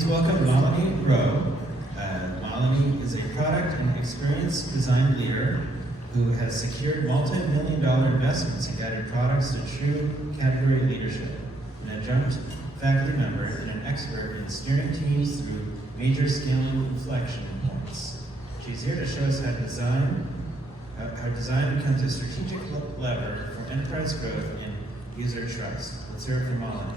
Please welcome Malini Rao. Malini is a product and experience design leader who has secured multi-million-dollar investments in guided products to true category leadership, an adjunct faculty member and an expert in steering teams through major scaling inflection points. She's here to show us how design becomes a strategic lever for enterprise growth and user trust. Let's hear it from Malini.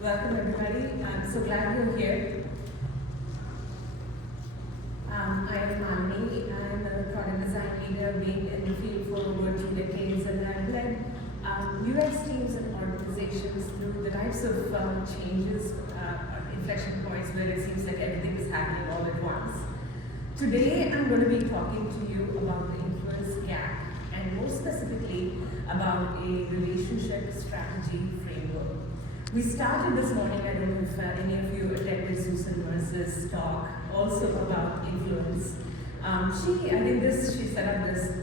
Welcome everybody. I'm so glad you're here. I am Malini. I'm a product design leader, being in the field for over 2 decades, and I've led UX teams and organizations through the types of changes, inflection points where it seems like everything is happening all at once. Today, I'm going to be talking to you about the influence gap, and more specifically about a relationship strategy framework. We started this morning, I don't know if any of you attended Susan Mercer's talk, also about influence. She set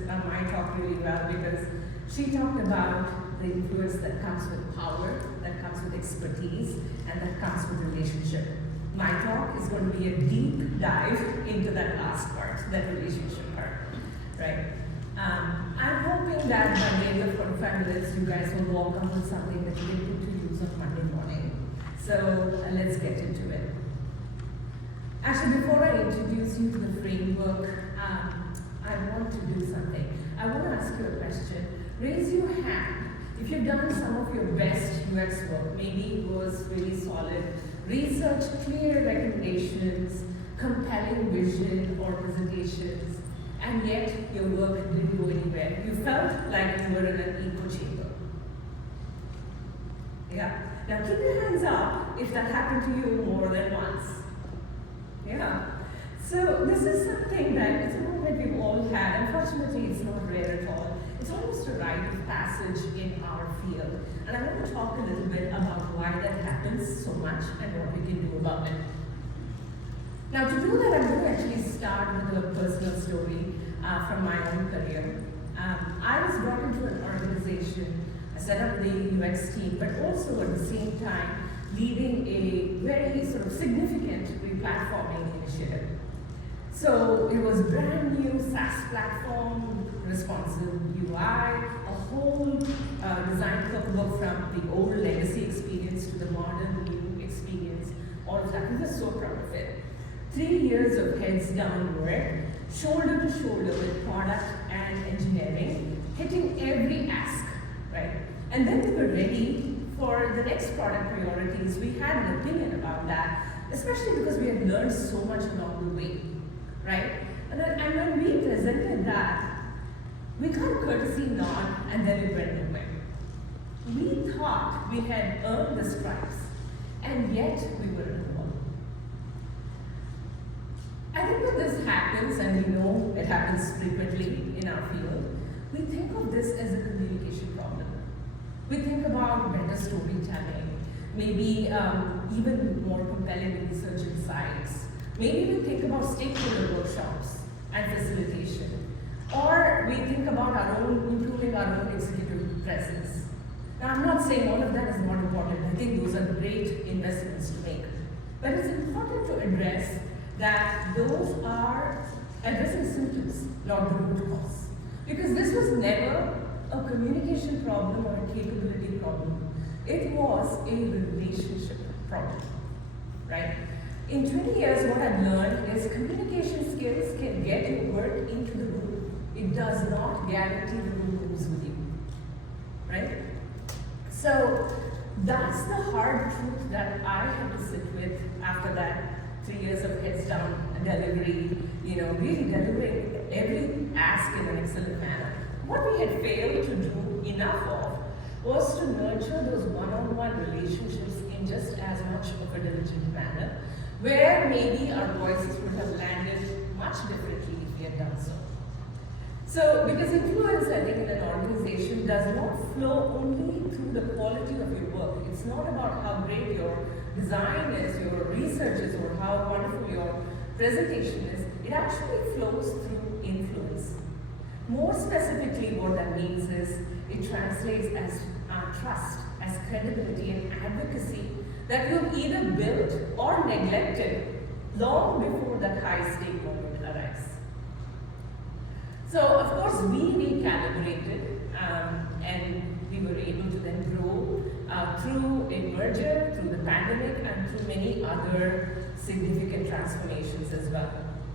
up my talk really well because she talked about the influence that comes with power, that comes with expertise, and that comes with relationship. My talk is going to be a deep dive into that last part, that relationship part, right? I'm hoping that by the end of 45 minutes, you guys will walk up with something that you can put to use on Monday morning. So let's get into it. Actually, before I introduce you to the framework, I want to do something. I want to ask you a question. Raise your hand if you've done some of your best UX work. Maybe it was really solid research, clear recommendations, compelling vision or presentations, and yet your work didn't go anywhere. You felt like you were in an echo chamber. Yeah. Now keep your hands up if that happened to you more than once. Yeah. So this is something that it's a moment we've all had. Unfortunately, it's not rare at all. It's almost a rite of passage in our field. And I want to talk a little bit about why that happens so much and what we can do about it. Now to do that, I'm going to actually start with a personal story from my own career. I was brought into an organization, I set up the UX team, but also at the same time leading a very sort of significant replatforming initiative. So it was brand new SaaS platform, responsive UI, a whole design cookbook from the old legacy experience to the modern new experience, all of that. We were so proud of it. 3 years of heads down work, shoulder to shoulder with product and engineering, hitting every ask, right? And then we were ready for the next product priorities. We had an opinion about that, especially because we had learned so much along the way, right? And when we presented that, we got a courtesy nod and then it went nowhere. We thought we had earned the stripes, and yet we were in the wall. I think when this happens, and we know it happens frequently in our field, we think of this as a communication problem. We think about better storytelling, maybe even more compelling research insights. Maybe we think about stakeholder workshops and facilitation. Or we think about improving our own executive presence. Now, I'm not saying all of that is not important. I think those are great investments to make. But it's important to address that those are addressing symptoms, not the root cause. Because this was never a communication problem or a capability problem. It was a relationship problem, right? In 20 years, what I've learned is communication skills can get you work into the room. It does not guarantee the room moves with you, right? So that's the hard truth that I had to sit with after that 3 years of heads down delivery, really delivering every ask in an excellent manner. What we had failed to do enough of was to nurture those one-on-one relationships in just as much of a diligent manner, where maybe our voices would have landed much differently if we had done so. So, because influence, I think, in an organization does not flow only through the quality of your work. It's not about how great your design is, your research is, or how wonderful your presentation is. It actually flows through influence. More specifically, what that means is it translates as trust, as credibility and advocacy that you've either built or neglected long before that high-stake moment arrives. So, of course, we recalibrated and we were able to then grow through a merger, through the pandemic, and through many other significant transformations as well.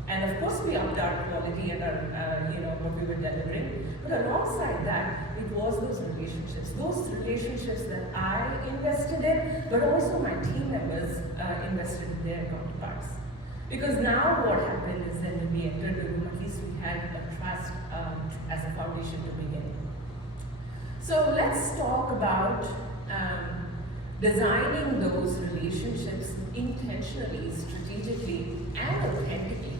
And of course, we upped our quality and our, what we were delivering. But alongside that, it was those relationships that I invested in, but also my team members invested in their counterparts. Because now what happened is that when we entered the room, at least we had a trust as a foundation to begin. So let's talk about designing those relationships intentionally, strategically, and authentically.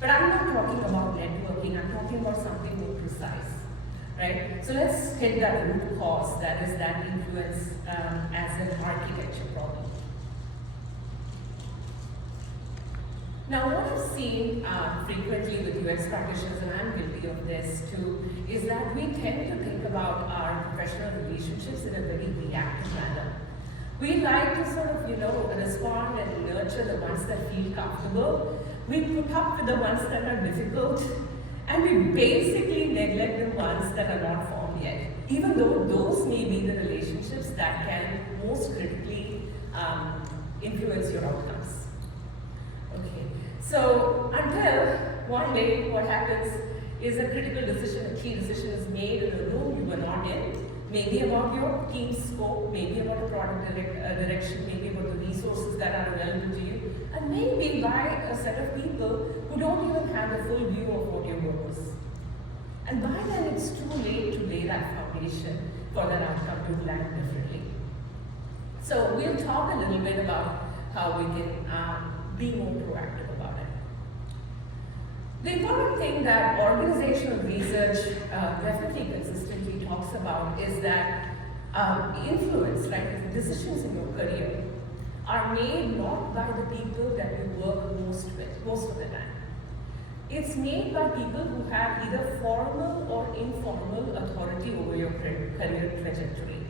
But I'm not talking about networking, I'm talking about something more precise, right? So let's hit that root cause, that is that influence as an architecture problem. Now, what I've seen frequently with UX practitioners, and I'm guilty of this too, is that we tend to think about our professional relationships in a very reactive manner. We like to sort of, respond and nurture the ones that feel comfortable. We put up with the ones that are difficult, and we basically neglect the ones that are not formed yet, even though those may be the relationships that can most critically influence your outcomes. Okay, so until one day what happens is a critical decision, a key decision is made in a room you were not in, maybe about your team's scope, maybe about a product direction, maybe about the resources that are available to you, and maybe by a set of people who don't even have a full view of what your work is. And by then it's too late to lay that foundation for that outcome to land differently. So we'll talk a little bit about how we can be more proactive about it. The important thing that organizational research definitely consistently talks about is that influence, like decisions in your career, are made not by the people that you work most of the time. It's made by people who have either formal or informal authority over your career trajectory,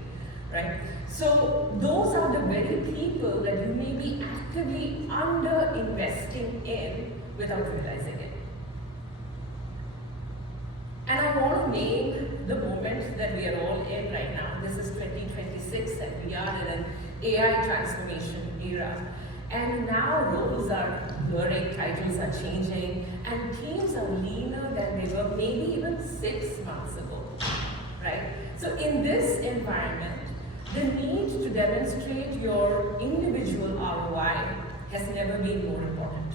right? So those are the very people that you may be actively under-investing in without realizing it. And I want to name the moment that we are all in right now. This is 2026 and we are in an AI transformation era. And now roles are blurring, titles are changing, and teams are leaner than they were maybe even 6 months ago, right? So in this environment, the need to demonstrate your individual ROI has never been more important,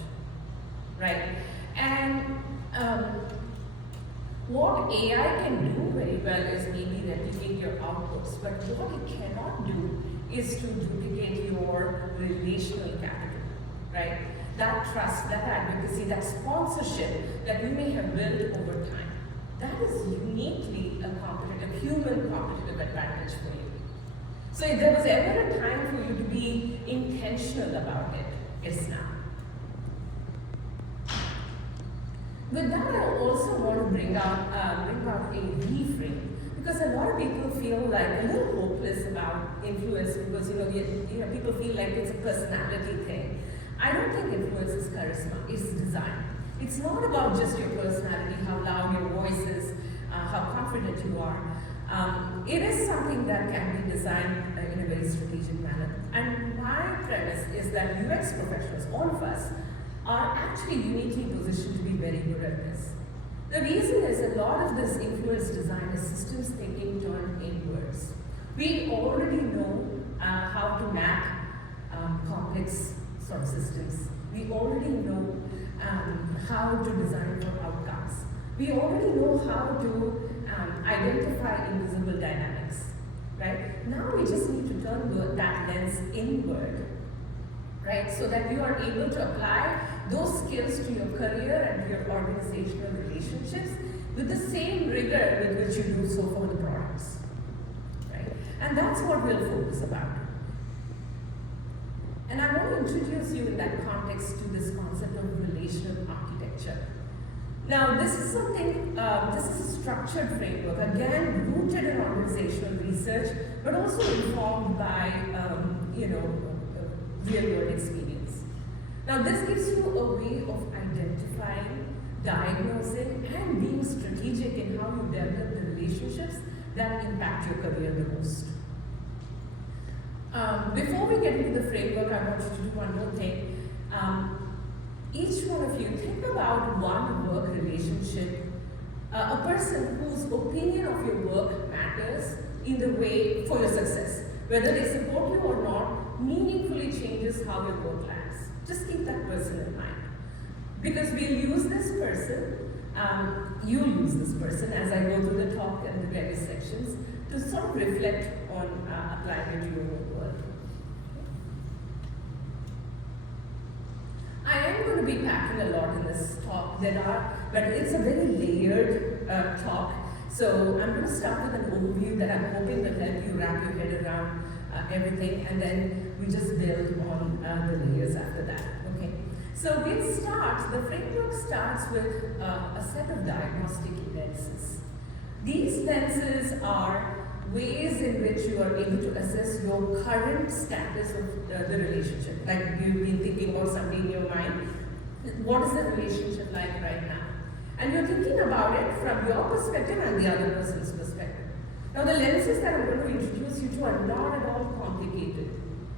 right? And what AI can do very well is maybe replicate your outputs, but what it cannot do is to duplicate your relational capital, right? That trust, that advocacy, that sponsorship that you may have built over time. That is uniquely a human competitive advantage for you. So if there was ever a time for you to be intentional about it, it's now. With that, I also want to bring out a reframe, because a lot of people feel like a little hopeless about influence because people feel like it's a personality thing. I don't think influence is charisma; it's design. It's not about just your personality, how loud your voice is, how confident you are. It is something that can be designed in a very strategic manner. And my premise is that UX professionals, all of us, are actually uniquely positioned to be very good at this. The reason is a lot of this influence design is systems thinking turned inwards. We already know how to map complex sort of systems. We already know how to design for outcomes. We already know how to identify invisible dynamics, right? Now we just need to turn that lens inward, right? So that you are able to apply those skills to your career and to your organizational relationships with the same rigor with which you do so for the products, right? And that's what we'll focus about. And I want to introduce you in that context to this concept of relational architecture. Now, this is something, this is a structured framework, again, rooted in organizational research, but also informed by, real-world experience. Now, this gives you a way of identifying, diagnosing, and being strategic in how you develop the relationships that impact your career the most. Before we get into the framework, I want you to do one more thing. Each one of you, think about one work relationship, a person whose opinion of your work matters in the way for your success. Whether they support you or not, meaningfully changes how your work lands. Just keep that person in mind. Because we'll use this person, you'll use this person as I go through the talk and the various sections to sort of reflect on applying it to your own work. I am going to be packing a lot in this talk, but it's a very layered talk. So I'm going to start with an overview that I'm hoping will help you wrap your head around everything, and then we just build on the layers after that. Okay. So we'll start. The framework starts with a set of diagnostic lenses. These lenses are ways in which you are able to assess your current status of the relationship. Like you've been thinking about somebody in your mind, what is the relationship like right now? And you're thinking about it from your perspective and the other person's perspective. Now the lenses that I'm going to introduce you to are not at all complicated,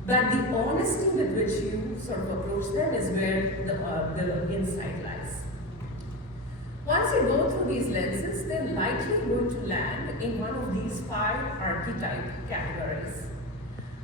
but the honesty with which you sort of approach them is where the insight lies. Once you go through these lenses, they're likely going to land in one of these 5 archetype categories.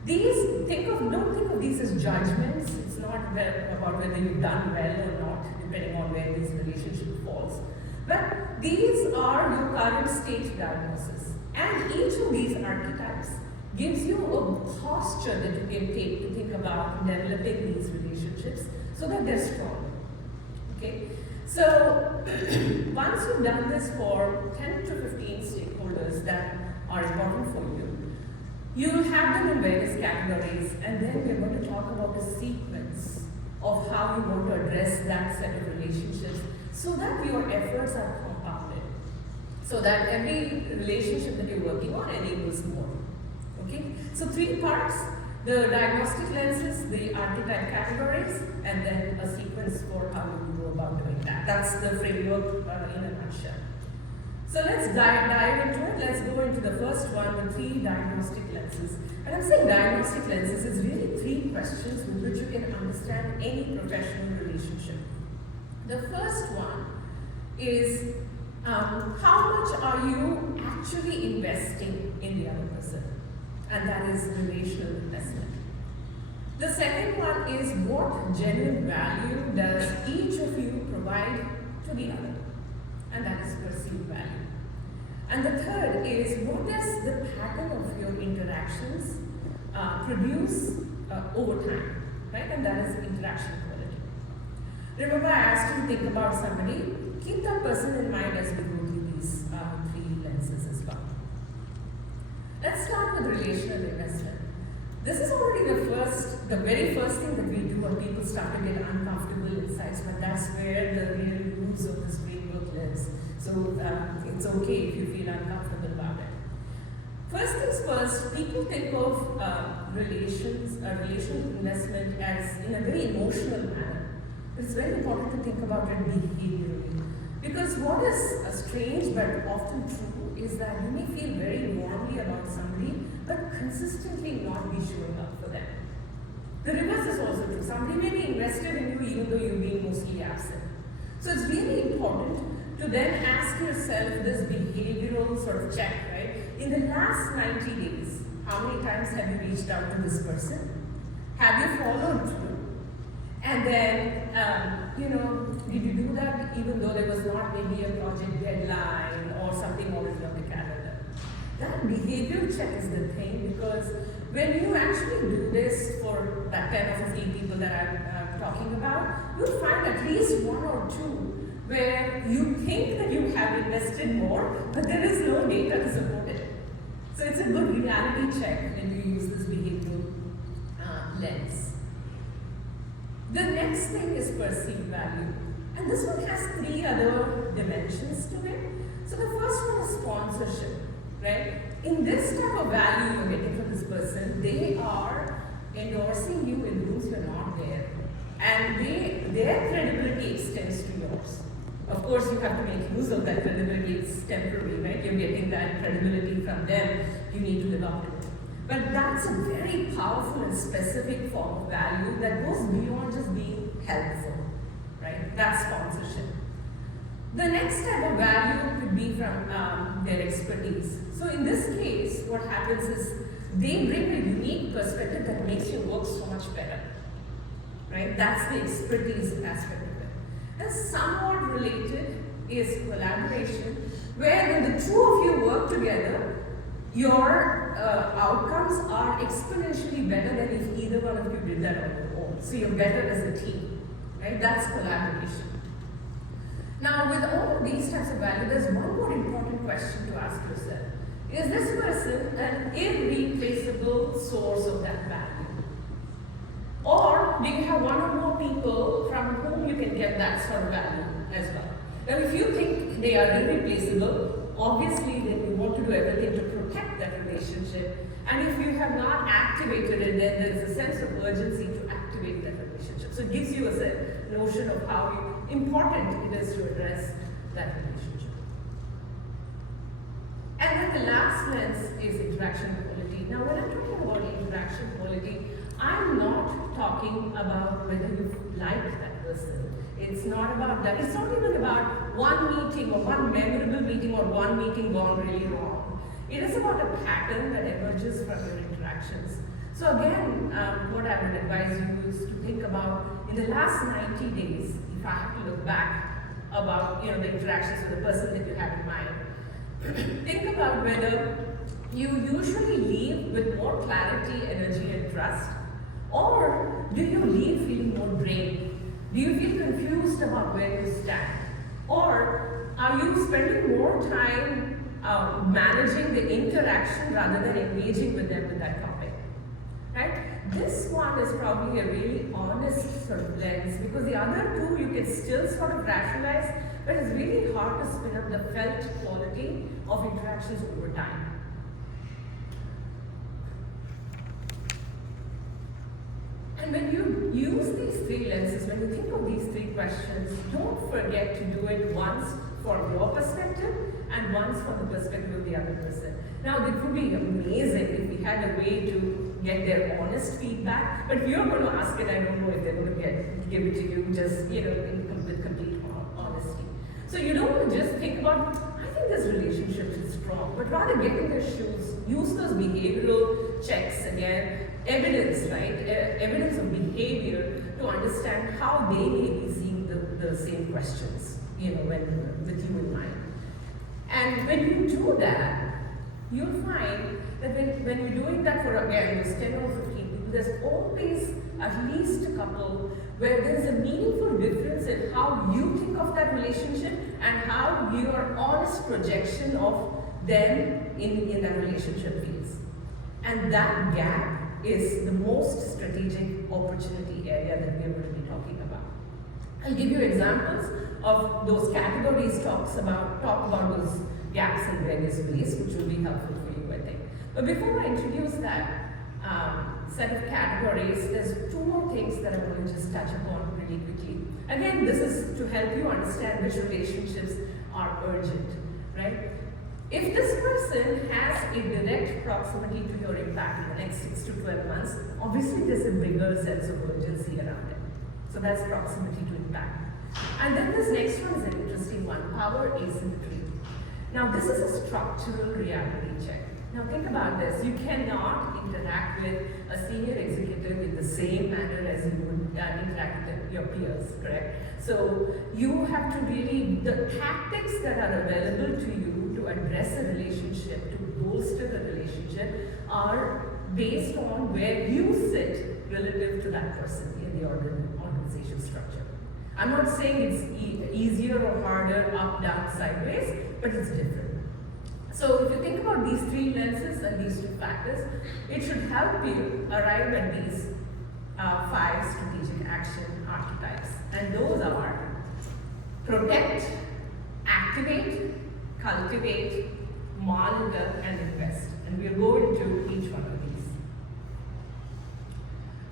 Don't think of these as judgments. It's not about whether you've done well or not, depending on where this relationship falls. But these are your current state diagnosis. And each of these archetypes gives you a posture that you can take to think about developing these relationships so that they're strong. Okay? So, once you've done this for 10 to 15 stakeholders that are important for you, you'll have them in various categories, and then we're going to talk about a sequence of how you want to address that set of relationships so that your efforts are compounded, so that every relationship that you're working on enables more. Okay? So 3 parts: the diagnostic lenses, the archetype categories, and then a sequence for how you go about doing that. That's the framework in a nutshell. So let's dive into it. Let's go into the first one, the 3 diagnostic lenses. And I'm saying diagnostic lenses is really 3 questions with which you can understand any professional relationship. The first one is how much are you actually investing in the other person? And that is relational investment. The second one is what genuine value does each of you provide to the other? And that is perceived value. And the third is what does the pattern of your interactions produce over time, right? And that is interaction quality. Remember, I asked you to think about somebody. Keep that person in mind as we go through these 3 lenses as well. Let's start with relational investment. This is already the very first thing that we do when people start to get uncomfortable insights, but that's where the real use of this framework lives. So it's okay if you feel uncomfortable about it. First things first, people think of relational investment as in a very emotional manner. It's very important to think about it behaviorally. Because what is strange but often true is that you may feel very warmly about somebody, but consistently not be showing up for them. The reverse is also true. Somebody may be invested in you even though you're being mostly absent. So it's really important to then ask yourself this behavioral sort of check, right? In the last 90 days, how many times have you reached out to this person? Have you followed through? And then, did you do that even though there was not maybe a project deadline or something already on the calendar? That behavioral check is the thing, because when you actually do this for that 10 or 15 people that I'm talking about, you'll find at least 1 or 2 where you think that you have invested more, but there is no data to support it. So it's a good reality check when you use this behavioral lens. The next thing is perceived value. And this one has three other dimensions to it. So the first one is sponsorship, right? In this type of value you're getting from this person, they are endorsing you in rooms you're not there. And their credibility extends to yours. Of course, you have to make use of that credibility. It's temporary, right? You're getting that credibility from them. You need to live up to it. But that's a very powerful and specific form of value that goes beyond just being helpful, right? That's sponsorship. The next type of value could be from their expertise. So in this case, what happens is they bring a unique perspective that makes your work so much better, right? That's the expertise aspect of it. And somewhat related is collaboration, where when the two of you work together, your outcomes are exponentially better than if either one of you did that on your own. So you're better as a team, right? That's collaboration. Now, with all of these types of value, there's one more important question to ask yourself. Is this person an irreplaceable source of that value? Or do you have one or more people from whom you can get that sort of value as well? Now, if you think they are irreplaceable, obviously then you want to do everything to protect that relationship. And if you have not activated it, then there is a sense of urgency to activate that relationship. So it gives you a notion of how important it is to address that relationship. And then the last lens is interaction quality. Now, when I'm talking about interaction quality, I'm not talking about whether you like that person. It's not about that. It's not even about one meeting or one memorable meeting or one meeting gone really wrong. It is about a pattern that emerges from your interactions. So again, what I would advise you is to think about in the last 90 days, if I have to look back about the interactions with the person that you have in mind, think about whether you usually leave with more clarity, energy, and trust, or do you leave feeling more drained? Do you feel confused about where you stand? Or are you spending more time managing the interaction rather than engaging with them with that topic? Right? This one is probably a really honest sort of lens, because the other two you can still sort of rationalize, but it's really hard to spin up the felt quality of interactions over time. And when you use these three lenses, when you think of these three questions, don't forget to do it once from your perspective and once from the perspective of the other person. Now, it would be amazing if we had a way to get their honest feedback, but if you're going to ask it, I don't know if they're going to give it to you just, with complete honesty. So you don't want to just think about, I think this relationship is strong, but rather get in their shoes, use those behavioral checks again, evidence, right? Evidence of behavior to understand how they may be seeing the same questions, with you in mind. And when you do that, you'll find that when you're doing that for, again, those 10 or 15 people, there's always at least a couple where there's a meaningful difference in how you think of that relationship and how your honest projection of them in that relationship feels. And that gap is the most strategic opportunity area that we are going to be talking about. I'll give you examples of those categories, talk about those gaps in various ways, which will be helpful for you, I think. But before I introduce that set of categories, there's two more things that I want to just touch upon really quickly. Again, this is to help you understand which relationships are urgent, right? If this person has a direct proximity to your impact in the next 6 to 12 months, obviously there's a bigger sense of urgency around it. So that's proximity to impact. And then this next one is an interesting one, power asymmetry. Now this is a structural reality check. Now think about this, you cannot interact with a senior executive in the same manner as you would interact with your peers, correct? So you have to really, the tactics that are available to you to address a relationship, to bolster the relationship, are based on where you sit relative to that person in the organization structure. I'm not saying it's easier or harder, up, down, sideways, but it's different. So if you think about these three lenses and these two factors, it should help you arrive at these 5 strategic action archetypes. And those are protect, activate, cultivate, monitor, and invest. And we'll go into each one of these.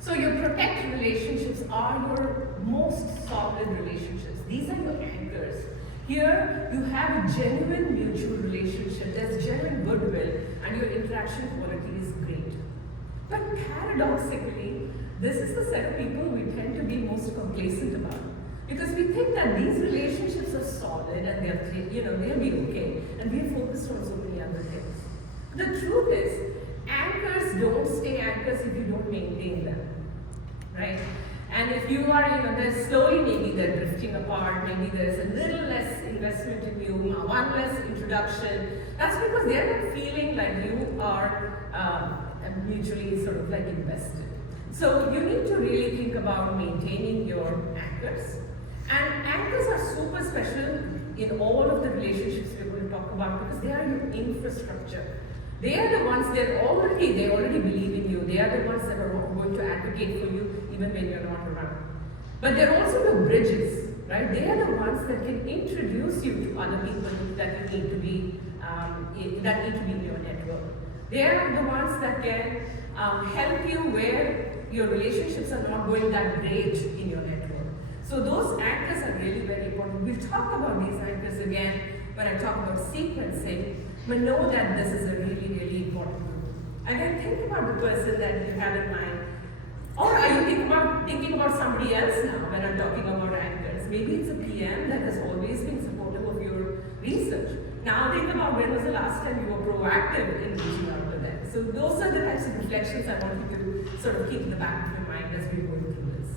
So your protect relationships are your most solid relationships. These are your anchors. Here you have a genuine mutual relationship, there's genuine goodwill, and your interaction quality is great. But paradoxically, this is the set of people we tend to be most complacent about. Because we think that these relationships are solid and they'll be okay, and we're focused on so many other things. The truth is, anchors don't stay anchors if you don't maintain them, right? And if you are, they're slowly, maybe they're drifting apart, maybe there's a little less investment in you, one less introduction. That's because they're not feeling like you are mutually sort of like invested. So you need to really think about maintaining your anchors. And anchors are super special in all of the relationships we're going to talk about because they are your infrastructure. They are the ones they already believe in you. They are the ones that are going to advocate for you even when you're not around. But they're also the bridges, right? They are the ones that can introduce you to other people that need to be in your network. They are the ones that can help you where your relationships are not going that great in your network. So those anchors are really very important. We'll talk about these anchors again when I talk about sequencing, but know that this is a really, really important group. And then think about the person that you have in mind. Or are you thinking about somebody else now when I'm talking about anchors? Maybe it's a PM that has always been supportive of your research. Now think about when was the last time you were proactive in reaching out to them. So those are the types of reflections I want you to sort of keep in the back of your mind as we're going through this.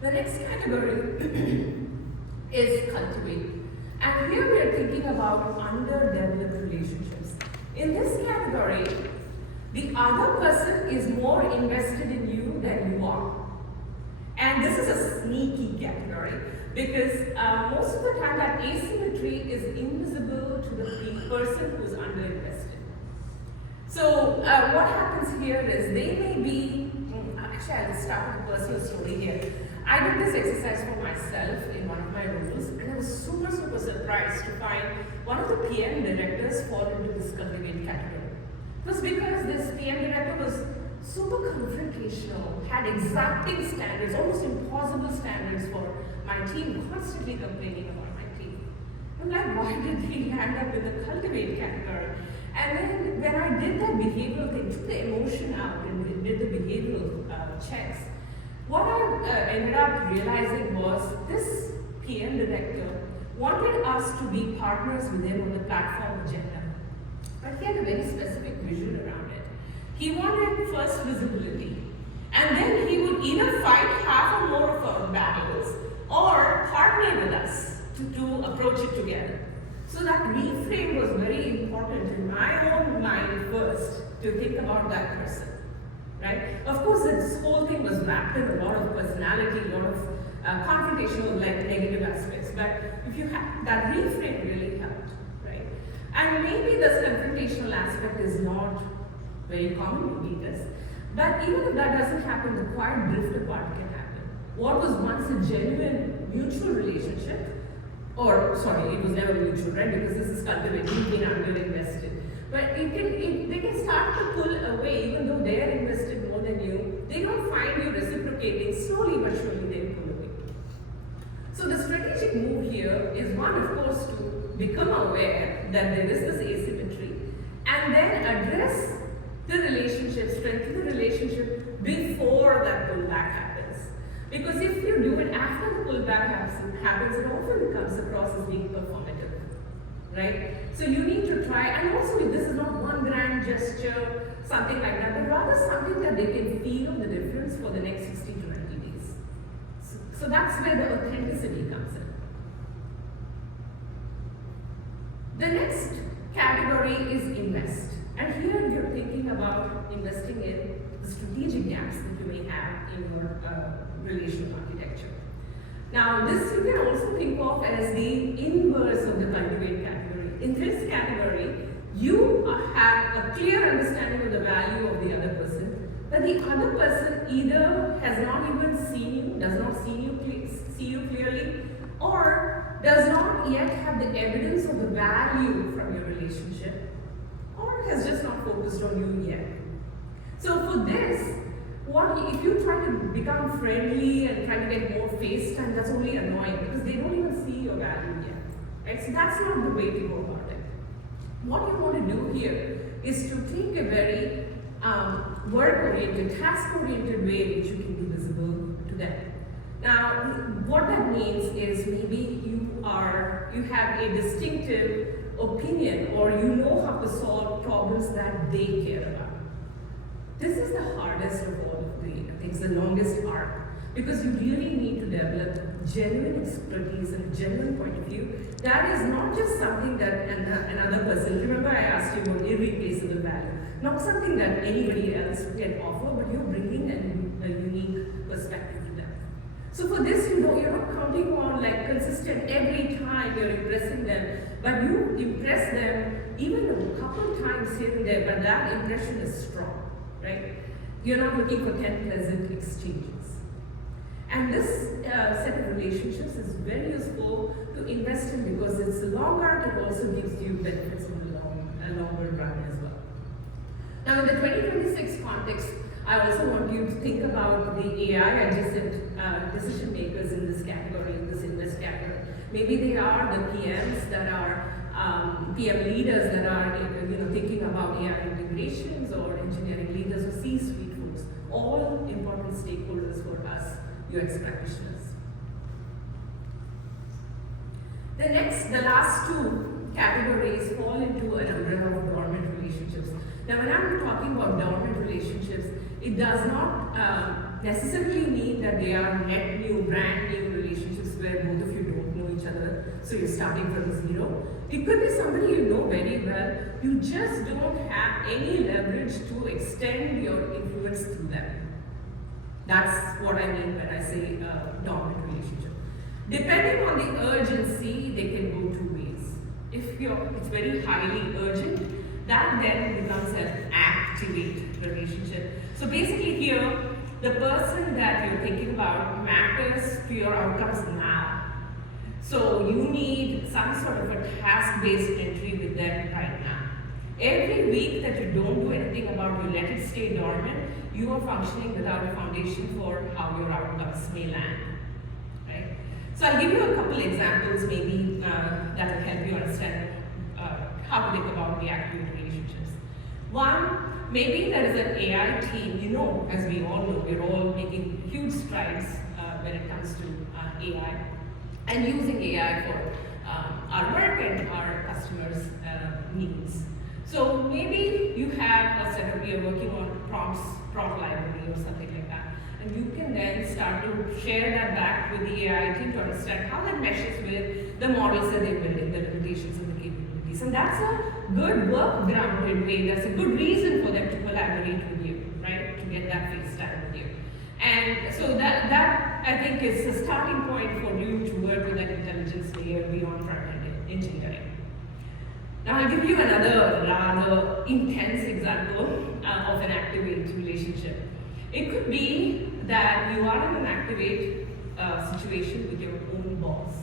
The next category is cultivate. And here we are thinking about underdeveloped relationships. In this category, the other person is more invested in you than you are. And this is a sneaky category because most of the time that asymmetry is invisible to the person who's underinvested. So what happens here is they may be, actually I'll start with a personal story here. I did this exercise for myself in one of my roles and I was super surprised to find one of the PM directors fall into this cultivate category. It was because this PM director was super confrontational, had exacting standards, almost impossible standards for my team, constantly complaining about my team. I'm like, why did he land up in the cultivate category? And then when I did that behavioral thing, took the emotion out and did the behavioral checks, what I ended up realizing was this PM director wanted us to be partners with him on the platform agenda. But he had a very specific vision around it. He wanted first visibility, and then he would either fight half or more of our battles or partner with us to approach it together. So that reframe was very important in my own mind first to think about that person, right? Of course, this whole thing was wrapped in a lot of personality, a lot of confrontational, like negative aspects. But if you have that reframe, really helped, right? And maybe this confrontational aspect is not very common in leaders. But even if that doesn't happen, the quiet drift apart can happen. What was once a genuine mutual relationship, it was never mutual, right? Because this is cultivating, you've been underinvested. But they can start to pull away, even though they are invested more than you. They don't find you reciprocating. Slowly but surely they pull away. So the strategic move here is one, of course, to become aware that there is this asymmetry, and then address the relationship, strengthen the relationship before that pullback happens. Because if you do it after the pullback happens, it often comes across as being performative, right? So you need to try, and also this is not one grand gesture, something like that, but rather something that they can feel the difference for the next 60 to 90 days. So that's where the authenticity comes in. The next category is invest. And here you're thinking about investing in the strategic gaps that you may have in your relational architecture. Now, this you can also think of as the inverse of the cultivate category. In this category, you have a clear understanding of the value of the other person, but the other person either has not even seen you, does not see you focused on you yet. So for this, if you try to become friendly and try to get more face time, that's only annoying because they don't even see your value yet. Right? So that's not the way to go about it. What you want to do here is to take a very work-oriented, task-oriented way in which you can be visible to them. Now, what that means is maybe you have a distinctive opinion or you know how to solve problems that they care about. This is the hardest of all of the things, the longest arc, because you really need to develop genuine expertise and a genuine point of view. That is not just something that another person, remember I asked you about irreplaceable value, not something that anybody else can offer, but you're bringing a unique perspective to them. So for this, you're not counting on like consistent every time you're impressing them, but you impress them even a couple times here and there, but that impression is strong. Right? You're not looking for 10 pleasant exchanges. And this set of relationships is very useful to invest in because it's longer, it also gives you benefits in the longer run as well. Now in the 2026 context, I also want you to think about the AI adjacent decision makers in this category, in this invest category. Maybe they are the PMs that are PM leaders that are thinking about AI integrations or engineering leaders or C-suite folks, all important stakeholders for us UX practitioners. The last two categories fall into an umbrella of dormant relationships. Now when I'm talking about dormant relationships, it does not necessarily mean that they are net new, brand new relationships where both of you don't know each other, so you're starting from zero. It could be somebody you know very well, you just don't have any leverage to extend your influence through them. That's what I mean when I say dominant relationship. Depending on the urgency, they can go two ways. If it's very highly urgent, that then becomes an activate relationship. So basically here, the person that you're thinking about matters to your outcomes now. So you need some sort of a task-based entry with them right now. Every week that you don't do anything about, you let it stay dormant, you are functioning without a foundation for how your outcomes may land. Right? So I'll give you a couple examples maybe that will help you understand how to think about the active relationships. One, maybe there is an AI team, as we all know, we're all making huge strides when it comes to AI. And using AI for our work and our customers' needs. So maybe you have a setup, you're working on prompt library or something like that. And you can then start to share that back with the AI team to understand how that meshes with the models that they're building, the limitations and the capabilities. And that's a good work-grounded way, that's a good reason for them to collaborate with you, right? To get that face time with you. And so that I think is the starting point for you to work with that intelligence layer beyond front-end engineering. Now I'll give you another rather intense example of an activate relationship. It could be that you are in an activate situation with your own boss.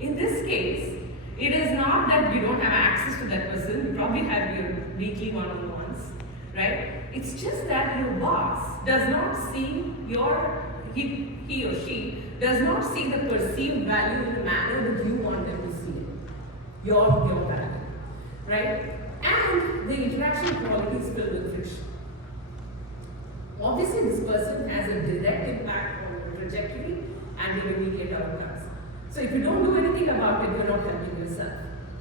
In this case, it is not that you don't have access to that person, you probably have your weekly one-on-ones, right? It's just that your boss does not see he or she does not see the perceived value in the manner that you want them to see your value, right? And the interaction quality is filled with friction. Obviously, this person has a direct impact on your trajectory and your immediate outcomes. So if you don't do anything about it, you're not helping yourself,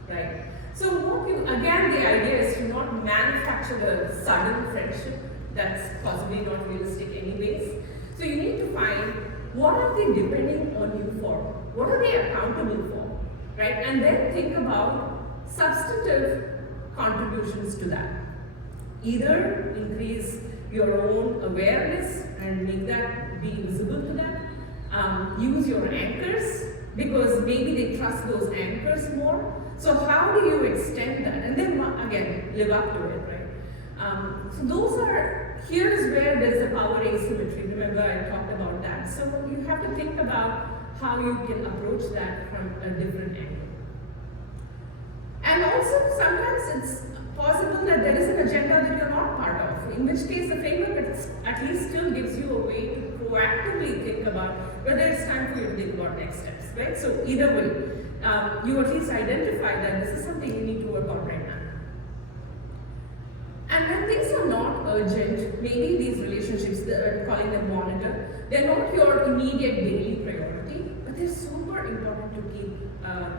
right? So again, the idea is to not manufacture a sudden friendship that's possibly not realistic anyways. So you need to find what are they depending on you for? What are they accountable for, right? And then think about substantive contributions to that. Either increase your own awareness and make that be visible to them. Use your anchors because maybe they trust those anchors more. So how do you extend that? And then again, live up to it, right? So here's where there's a power asymmetry. Remember I talked about that. So you have to think about how you can approach that from a different angle. And also sometimes it's possible that there is an agenda that you're not part of, in which case the framework at least still gives you a way to proactively think about whether it's time for you to think about next steps, right? So either way, you at least identify that this is something you need to work on right now. And when things are not urgent, maybe these relationships, calling them monitor, they're not your immediate daily priority, but they're super important to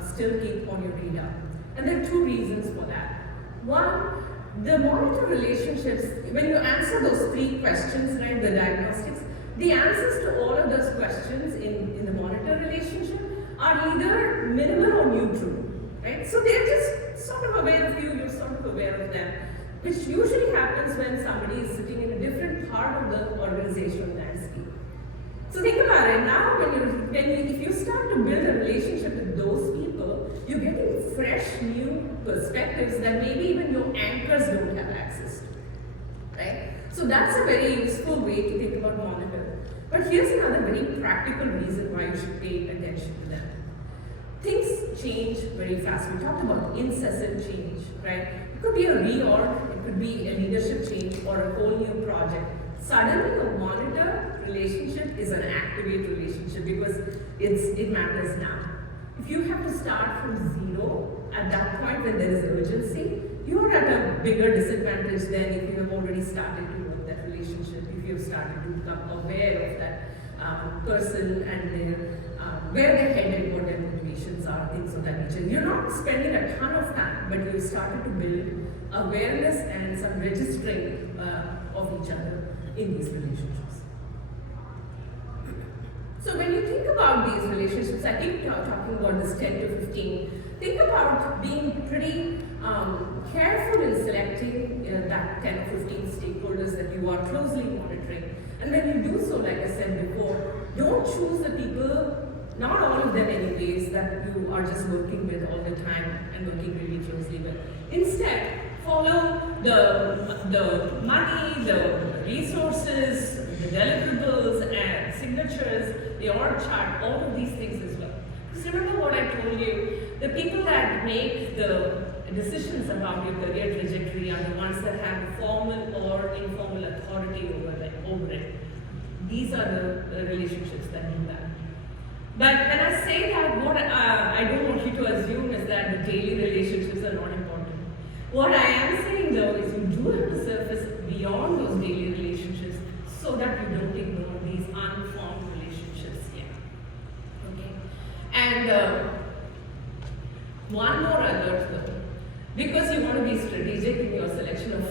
still keep on your radar. And there are two reasons for that. One, the monitor relationships, when you answer those three questions, right, the diagnostics, the answers to all of those questions in the monitor relationship are either minimal or neutral, right? So they're just sort of aware of you, you're sort of aware of them, which usually happens when somebody is sitting in a different part of the organizational landscape. So think about it, now if you start to build a relationship with those people, you're getting fresh new perspectives that maybe even your anchors don't have access to, right? So that's a very useful way to think about monitor. But here's another very practical reason why you should pay attention to them. Things change very fast. We talked about incessant change, right? It could be a reorg, it could be a leadership change or a whole new project. Suddenly a monitor relationship is an activate relationship because it matters now. If you have to start from zero at that point when there is urgency, you are at a bigger disadvantage than if you have already started to work that relationship, if you have started to become aware of that person and where they're headed, what their motivations are, things of that nature. You're not spending a ton of time, but you've started to build awareness and some registering of each other in these relationships. So when you think about these relationships, I keep talking about this 10 to 15. Think about being pretty careful in selecting that 10 or 15 stakeholders that you are closely monitoring. And when you do so, like I said before, don't choose the people, not all of them anyways, that you are just working with all the time and working really closely with. Instead, follow the money, the resources, the deliverables and signatures, the org chart, all of these things as well. Just remember what I told you, the people that make the decisions about your career trajectory are the ones that have formal or informal authority over it. These are the relationships that do that. But when I say that, what I don't want you to assume is that the daily relationships are not important. What I am saying though is you do have to surface beyond those daily relationships so that you don't ignore these unformed relationships here. Okay? And one more alert though. Because you want to be strategic in your selection of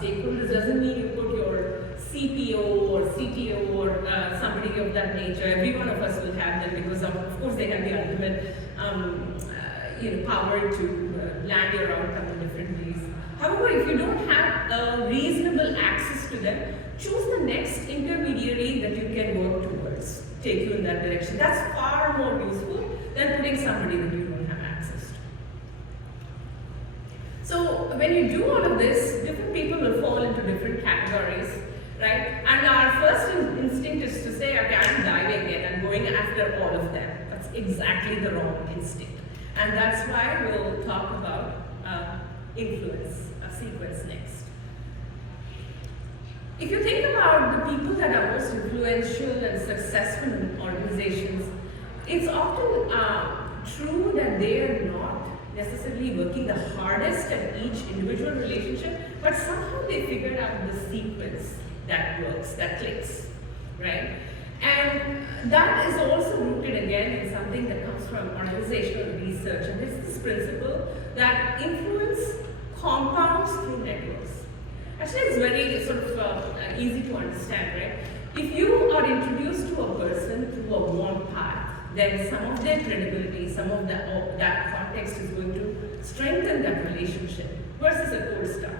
stakeholders doesn't mean you put your CPO or CTO or somebody of that nature. Every one of us will have them because of course they have the ultimate power to land your outcome in different ways. However, if you don't have reasonable access to them, choose the next intermediary that you can work towards, take you in that direction. That's far more useful than putting somebody that you don't have access to. So when you do all of this, different people will fall into different categories, right? And our first instinct is to say, okay, I'm diving in, I'm going after all of them. That's exactly the wrong instinct. And that's why we'll talk about influence, a sequence next. If you think about the people that are most influential and successful in organizations, it's often true that they are not necessarily working the hardest at each individual relationship, but somehow they figured out the sequence that works, that clicks, right? And that is also rooted again in something that comes from organizational research, and it's this principle that influence compounds through networks. Actually, it's very sort of easy to understand, right? If you are introduced to a person through a warm path, then some of their credibility, some of that context is going to strengthen that relationship versus a cold start,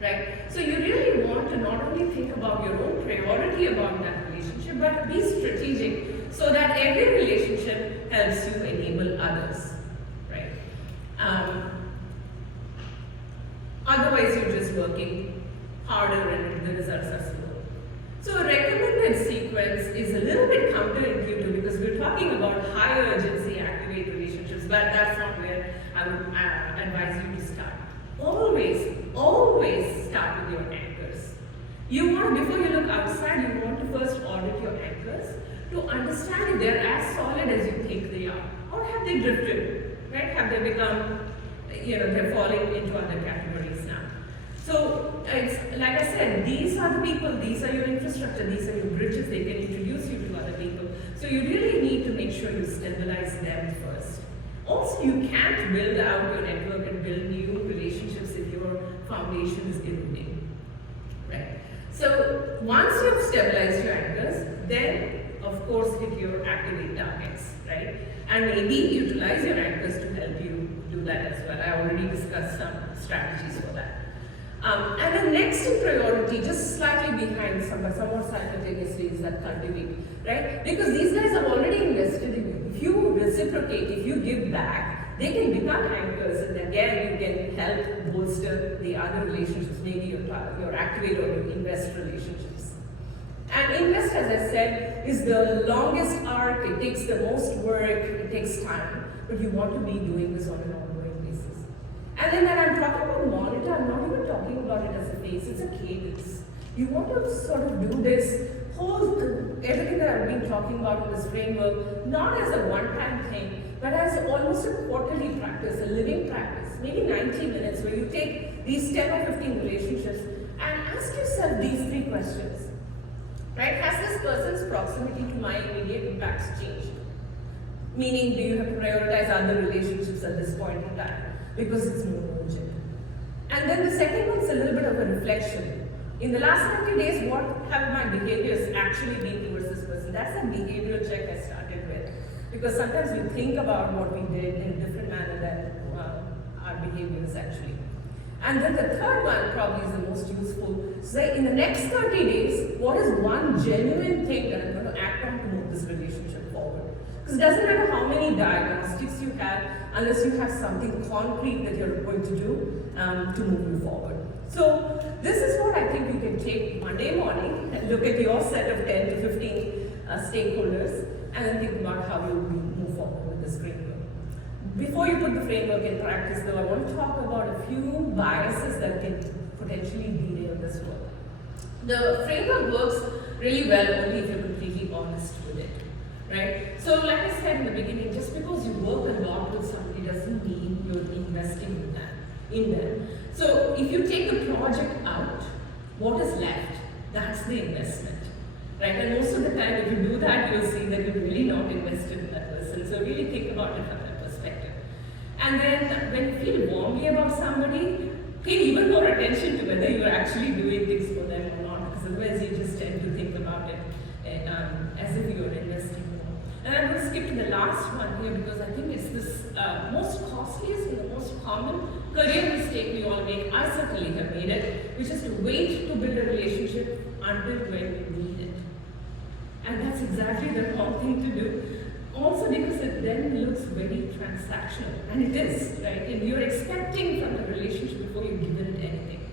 right? So you really want to not only think about your own priority about that relationship, but be strategic so that every relationship helps you enable others, right? Otherwise, you're just working harder and the results are slow. So a recommended sequence is a little bit counterintuitive because we're talking about high urgency activate relationships, but that's not where I would advise you to start. always start with your anchors. Before you look outside, you want to first audit your anchors to understand if they're as solid as you think they are, or have they drifted, right? Have they become, they're falling into other categories now. So it's like I said, these are the people, these are your infrastructure, these are your bridges, they can introduce you to other people. So you really need to make sure you stabilize them first. Also, you can't build out your network and build new relationships if your foundation is eroding, right? So once you've stabilized your anchors, then of course hit your activate targets, right? And maybe utilize your anchors to help you do that as well. I already discussed some strategies for that. And then next in priority, just slightly behind somewhat simultaneously, is that cultivate, right? Because these guys have already invested in you. If you reciprocate, if you give back, they can become anchors, and again you can help bolster the other relationships, maybe your activate or your invest relationships. And invest, as I said, is the longest arc. It takes the most work, it takes time, but you want to be doing this on an ongoing basis. And then when I'm talking about monitor, I'm not even talking about it as a phase, it's a cadence. You want to sort of do this everything that I've been talking about in this framework, not as a one-time thing, but as almost a quarterly practice, a living practice, maybe 90 minutes, where you take these 10 or 15 relationships and ask yourself these 3 questions, right? Has this person's proximity to my immediate impacts changed? Meaning, do you have to prioritize other relationships at this point in time because it's more urgent? And then the second one's a little bit of a reflection. In the last 90 days, what have my behaviors actually been towards this person? That's a behavioral check I started with. Because sometimes we think about what we did in a different manner than our behaviors actually. And then the third one probably is the most useful. Say in the next 30 days, what is one genuine thing that I'm going to act on to move this relationship forward? Because it doesn't matter how many diagnostics you have, unless you have something concrete that you're going to do to move you forward. So this is what I think you can take Monday morning and look at your set of 10 to 15 stakeholders and then think about how you move forward with this framework. Before you put the framework in practice though, I want to talk about a few biases that can potentially derail this work. The framework works really well only if you're completely honest with it, right? So like I said in the beginning, just because you work a lot with somebody doesn't mean you're investing in them. So if you take the project out, what is left? That's the investment, right? And most of the time if you do that, you'll see that you're really not invested in that person. So really think about it from that perspective. And then when you feel warmly about somebody, pay even more attention to whether you're actually doing things for them or not, because otherwise you just tend to think about it as if you're investing more. And I'm going to skip to the last one here because I think it's this most costliest and the most common career mistake we all make. I certainly have made it, which is to wait to build a relationship until when you need it. And that's exactly the wrong thing to do. Also because it then looks very transactional, and it is, right? And you're expecting from the relationship before you give it anything.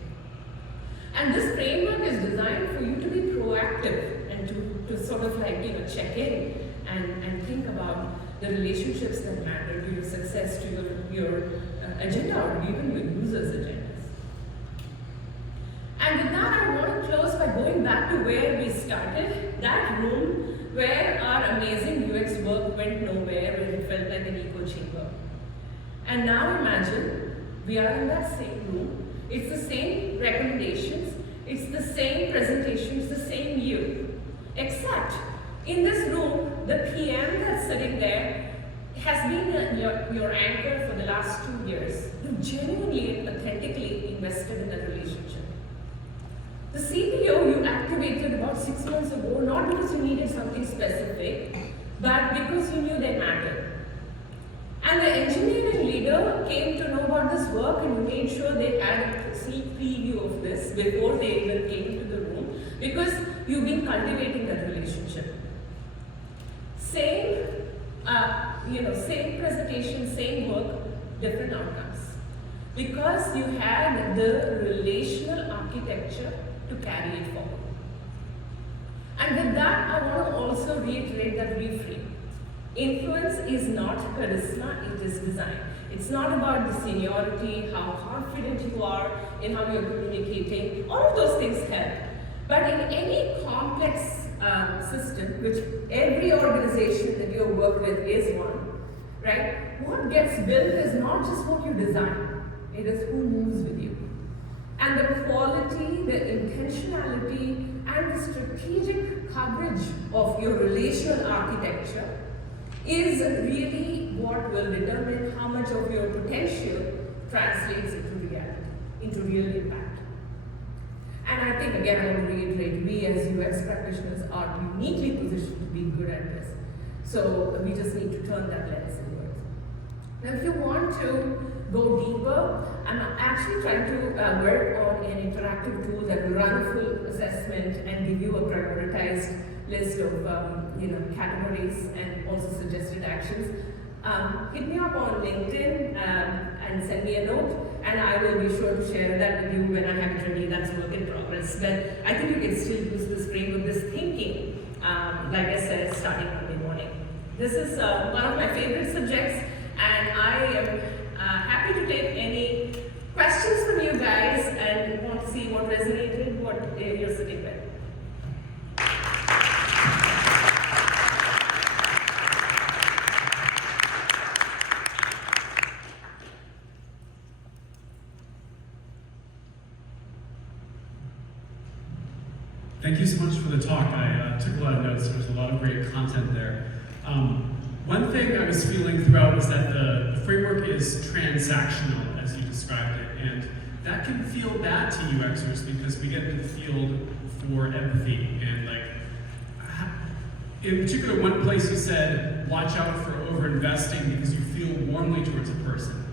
And this framework is designed for you to be proactive and to sort of like, check in and think about the relationships that matter to your success, to your agenda, or even your users' agendas. And with that, I want to close by going back to where we started, that room where our amazing UX work went nowhere, where it felt like an echo chamber. And now imagine we are in that same room. It's the same recommendations, it's the same presentations, the same you. Except in this room, the PM that's sitting there has been your anchor for the last 2 years. You genuinely and authentically invested in that relationship. The CPO you activated about 6 months ago, not because you needed something specific, but because you knew they mattered. And the engineering leader came to know about this work and made sure they had a sneak preview of this before they even came into the room, because you've been cultivating that relationship. Same, same presentation, same work, different outcomes. Because you had the relational architecture to carry it forward. And with that, I want to also reiterate that reframe. Influence is not charisma, it is design. It's not about the seniority, how confident you are in how you're communicating. All of those things help. But in any complex system, which every organization that you work with is one, right? What gets built is not just what you design, it is who moves with you. And the quality, the intentionality, and the strategic coverage of your relational architecture is really what will determine how much of your potential translates into reality, into real impact. And I think, again, I want to reiterate, we as UX practitioners are uniquely positioned to be good at this. So we just need to turn that lens inwards. Now, if you want to go deeper, I'm actually trying to work on an interactive tool that will run a full assessment and give you a prioritized list of categories and also suggested actions. Hit me up on LinkedIn and send me a note, and I will be sure to share that with you when I have it ready. That's work in progress. But I think you can still use this framework, this thinking, like I said, starting Monday morning. This is one of my favorite subjects, and I am happy to take any questions from you guys and want to see what resonated, what you're sitting with. Thank you so much for the talk. I took a lot of notes. There was a lot of great content there. One thing I was feeling throughout was that the framework is transactional, as you described it, and that can feel bad to UXers because we get in the field for empathy. And in particular, one place you said, watch out for over-investing because you feel warmly towards a person.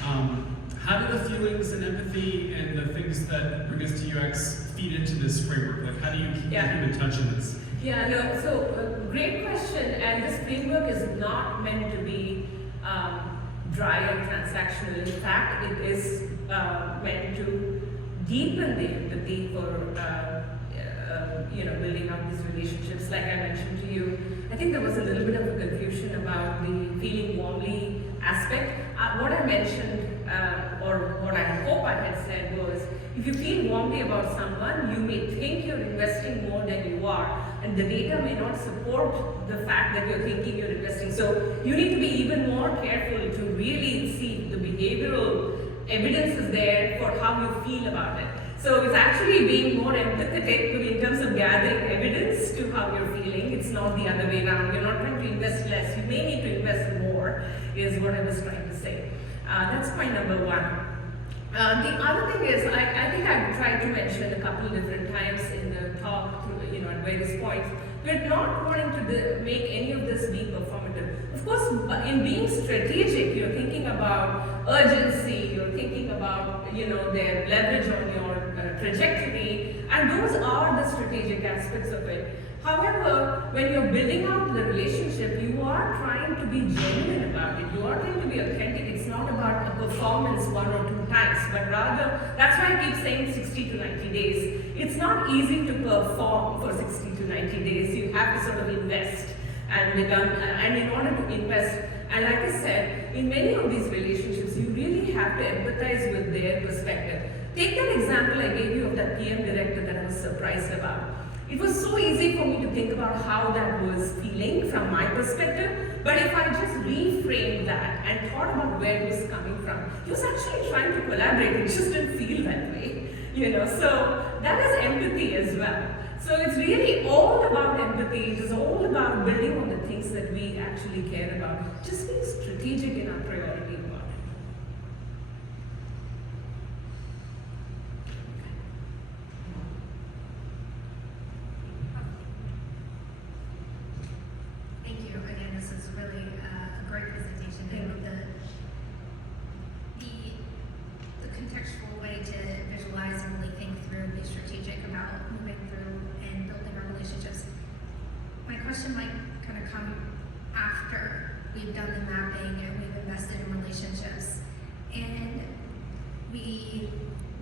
How do the feelings and empathy and the things that bring us to UX feed into this framework? Like, how do you keep in touch in this? Yeah, no, so great question, and this framework is not meant to be dry and transactional. In fact, it is meant to deepen the empathy for building out these relationships. Like I mentioned to you, I think there was a little bit of a confusion about the feeling warmly aspect. What I mentioned, or what I hope I had said was, if you feel warmly about someone, you may think you're investing more than you are, and the data may not support the fact that you're thinking you're investing. So you need to be even more careful to really see the behavioral evidence is there for how you feel about it. So it's actually being more empathetic in terms of gathering evidence to how you're feeling. It's not the other way around. You're not trying to invest less. You may need to invest more, is what I was trying to say. That's point number one. The other thing is, I think I've tried to mention a couple of different times in the talk, at various points, we're not wanting to make any of this be performative. Of course, in being strategic, you're thinking about urgency, you're thinking about, their leverage on your trajectory, and those are the strategic aspects of it. However, when you're building out the relationship, you are trying to be genuine about it. You are trying to be authentic. It's not about a performance 1 or 2 times, but rather, that's why I keep saying 60 to 90 days. It's not easy to perform for 60 to 90 days. You have to sort of invest and become, and in order to invest, and like I said, in many of these relationships, you really have to empathize with their perspective. Take that example I gave you of that PM director that I was surprised about. It was so easy for me to think about how that was feeling from my perspective, but if I just reframed that and thought about where it was coming from, he was actually trying to collaborate, it just didn't feel that way, so that is empathy as well. So it's really all about empathy, it is all about building on the things that we actually care about, just being strategic in our priority about it. This is really a great presentation. The contextual way to visualize and really think through, be strategic about moving through and building our relationships. My question might kind of come after we've done the mapping and we've invested in relationships, and we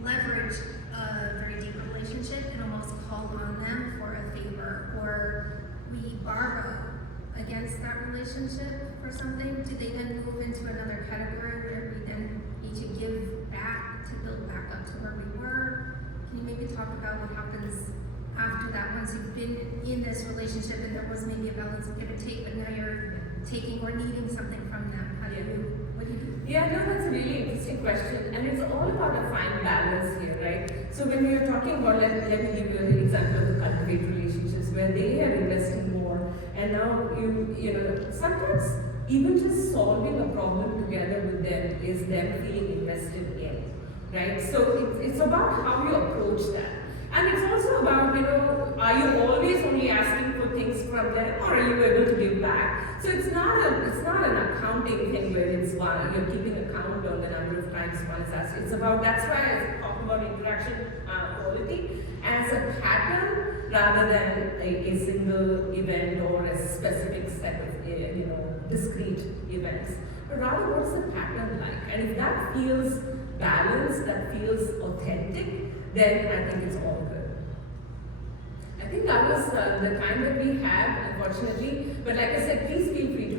leverage a very deep relationship and almost call on them for a favor, or we borrow against that relationship or something? Do they then move into another category where we then need to give back to build back up to where we were? Can you maybe talk about what happens after that once you've been in this relationship and there was maybe a balance of give and take, but now you're taking or needing something from them? How do you, what do you do? Yeah, no, that's a really interesting question, and it's all about a fine balance here, right? So when we are talking about, let me give you an example of the cultivate relationships where they are investing more, and now you know, sometimes even just solving a problem together with them is them feeling invested in, right? So it's about how you approach that. And it's also about, you know, are you always only asking for things from them, or are you able to give back? So it's not an accounting thing where it's one, you're keeping account on the number of times one is asked. It's about, that's why I talk about interaction quality as a pattern rather than a single event or a specific set of, you know, discrete events. But rather, what's the pattern like? And if that feels balanced, that feels authentic, then I think it's all good. I think that was the time that we had, unfortunately. But like I said, please feel free to